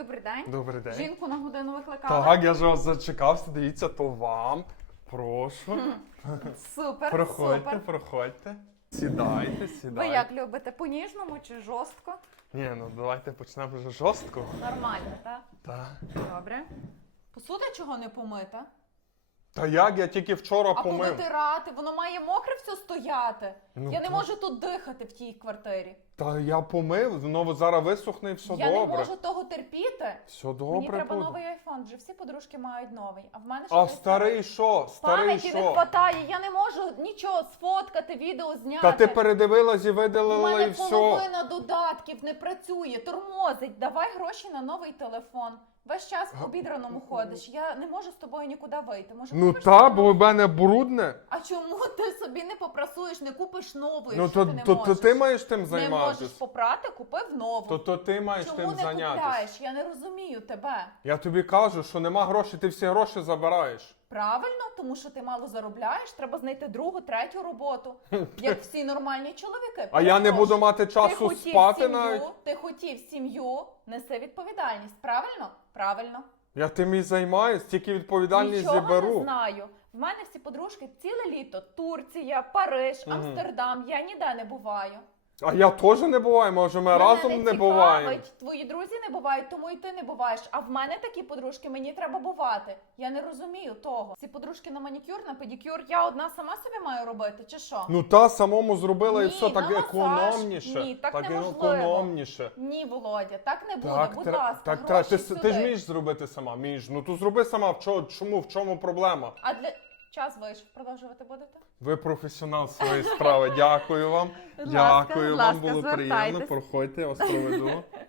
Добрий день. Добрий день. Жінку на годину викликали. Так, я ж вас зачекався. Дивіться, то вам. Прошу. Супер, Проходьте, супер. проходьте. Сідайте, сідайте. Ви як любите, по-ніжному чи жорстко? Ні, ну давайте почнемо вже жорстко. Нормально, так? Так. Добре. Посуда чого не помита? Та як я тільки вчора А помив. тирати, воно має мокре все стояти. Ну, я не то- можу тут дихати в тій квартирі. Та я помив, воно зараз висохне і все я добре. не можу того терпіти. Все добре. Мені треба буде. новий айфон, вже всі подружки мають новий. А в мене А щось старий що? Старий Пам'яті не що? вистачає, я не можу нічого сфоткати, відео зняти. Та ти передивилась і У видалила мене і все. половина додатків не працює, тормозить. Давай гроші на новий телефон. Весь час в обідраному ходиш. Я не можу з тобою нікуди вийти. Може, Ну купиш та, бо в мене брудне. А чому ти собі не попрасуєш, не купиш нову, Ну якщо то, ти не то, можеш? то ти маєш тим не можеш займатися. попрати, купив нову. То, то ти маєш Чому тим не зайнятися. купляєш? Я не розумію тебе. Я тобі кажу, що нема грошей, ти всі гроші забираєш. Правильно, тому що ти мало заробляєш, треба знайти другу, третю роботу, як всі нормальні чоловіки. А я не буду мати ти часу хотів спати сім'ю, навіть. Ти хотів сім'ю, неси відповідальність. Правильно? Правильно. Я тим і займаюсь, тільки відповідальність Нічого зіберу. не знаю. В мене всі подружки ціле літо. Турція, Париж. Амстердам. Я ніде не буваю. А я теж не буваю, може ми Мене разом не, цікавить, буваємо. Твої друзі не бувають, тому і ти не буваєш. А в мене такі подружки, мені треба бувати. Я не розумію того. Ці подружки на манікюр, на педикюр, я одна сама собі маю робити, чи що? Ну та самому зробила і Ні, все так на масаж. економніше. Ні, так неможливо. економніше. Ні, Володя, так не буде. Так, Будь тре- ласка, так, гроші тре- ти, с- сюди. ти ж вмієш зробити сама, вмієш. Ну то зроби сама. В чо- чому, в чому проблема? А для час вийшов. Продовжувати будете? Ви професіонал своєї справи. Дякую вам. Дякую вам, ласка, було приємно. звертайтесь. Проходьте, я вас проведу.